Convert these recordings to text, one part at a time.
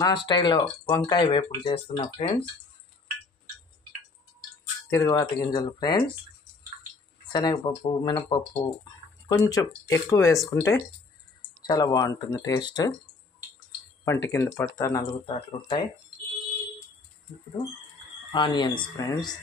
నా స్టైల్లో వంకాయ వేపుడు చేస్తున్నా ఫ్రెండ్స్. తిరుగువాతి గింజలు ఫ్రెండ్స్, శనగపప్పు, మినపప్పు కొంచెం ఎక్కువ వేసుకుంటే చాలా బాగుంటుంది టేస్ట్. పంటి కింద పడతా నలుగుతా అట్లుంటాయి. ఇప్పుడు ఆనియన్స్ ఫ్రెండ్స్,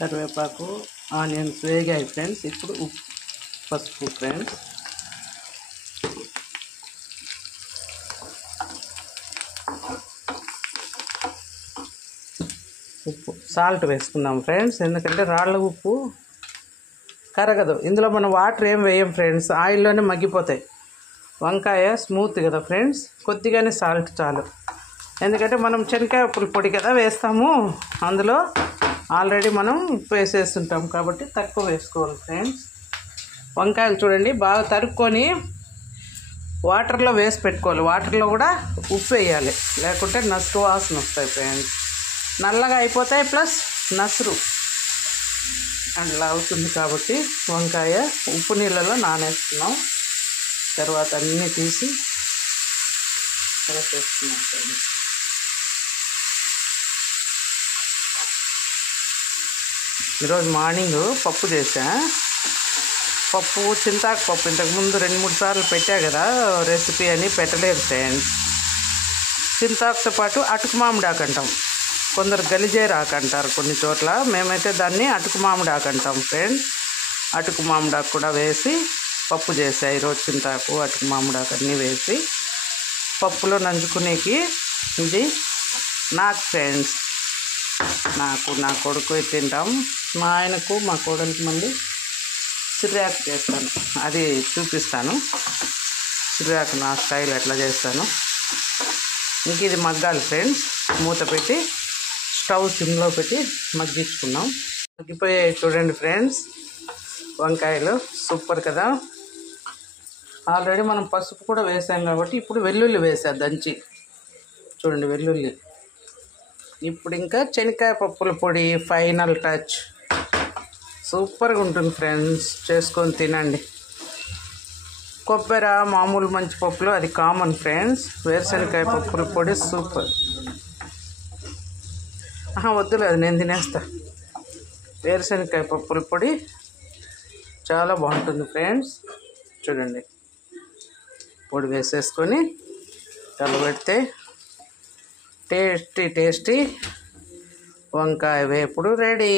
కరివేపాకు ఆనియన్స్ వేగాయి ఫ్రెండ్స్. ఇప్పుడు పసుపు ఫ్రెండ్స్, ఉప్పు, సాల్ట్ వేసుకుందాం ఫ్రెండ్స్. ఎందుకంటే రాళ్ళ ఉప్పు కరగదు. ఇందులో మనం వాటర్ ఏం వేయం ఫ్రెండ్స్, ఆయిల్లోనే మగ్గిపోతాయి. వంకాయ స్మూత్ కదా ఫ్రెండ్స్, కొద్దిగానే సాల్ట్ చాలు. ఎందుకంటే మనం శనగకాయ పొడి కదా వేస్తాము, అందులో ఆల్రెడీ మనం ఉప్పు వేసేస్తుంటాం కాబట్టి తక్కువ వేసుకోవాలి ఫ్రెండ్స్. వంకాయలు చూడండి బాగా తరుక్కొని వాటర్లో వేసి పెట్టుకోవాలి. వాటర్లో కూడా ఉప్పు వేయాలి, లేకుంటే నసురు వాసన వస్తాయి ఫ్రెండ్స్. నల్లగా అయిపోతాయి, ప్లస్ నసురు అట్లా అవుతుంది. కాబట్టి వంకాయ ఉప్పు నీళ్ళలో నానేస్తున్నాం. తర్వాత అన్నీ తీసి వేసేస్తున్నాం ఫ్రెండ్స్. ఈరోజు మార్నింగ్ పప్పు చేసా. పప్పు చింతాకు పప్పు ఇంతకుముందు 2-3 సార్లు పెట్టా కదా రెసిపీ అని, పెట్టలేదు ఫ్రెండ్స్. చింతాకుతో పాటు అటుకు మామిడాకు అంటాం, కొందరు గలిజేరాకు అంటారు కొన్ని చోట్ల. మేమైతే దాన్ని అటుకు మామిడాకు అంటాం ఫ్రెండ్స్. అటుకు మామిడాకు కూడా వేసి పప్పు చేసా ఈరోజు. చింతాకు అటుకు మామిడాకు అన్నీ వేసి పప్పులో నంచుకునేకి ఇది నాకు ఫ్రెండ్స్. నాకు, నా కొడుకు తింటాం, మా ఆయనకు మా కోడలికి మళ్ళీ సిర్రాకు చేస్తాను, అది చూపిస్తాను. సిర్రాకు నా స్టైల్ ఎట్లా చేస్తాను. ఇంక ఇది మగ్గాలి ఫ్రెండ్స్. మూత పెట్టి స్టవ్ సిమ్లో పెట్టి మగ్గించుకున్నాం. మగ్గిపోయాయి చూడండి ఫ్రెండ్స్ వంకాయలు. సూపర్ కదా. ఆల్రెడీ మనం పసుపు కూడా వేసాం కాబట్టి ఇప్పుడు వెల్లుల్లి వేసా దంచి. చూడండి వెల్లుల్లి. ఇప్పుడు ఇంకా శనగకాయ పప్పుల పొడి ఫైనల్ టచ్. సూపర్గా ఉంటుంది ఫ్రెండ్స్, చేసుకొని తినండి. కొబ్బరి మామూలు మంచి పప్పులు అది కామన్ ఫ్రెండ్స్. వేరుశనగకాయ పప్పుల పొడి సూపర్. వద్దులే, అది నేను తినేస్తా. వేరుశనగకాయ పప్పుల పొడి చాలా బాగుంటుంది ఫ్రెండ్స్. చూడండి పొడి వేసేసుకొని కలబెడితే టేస్టీ టేస్టీ వంకాయ వేపుడు రెడీ.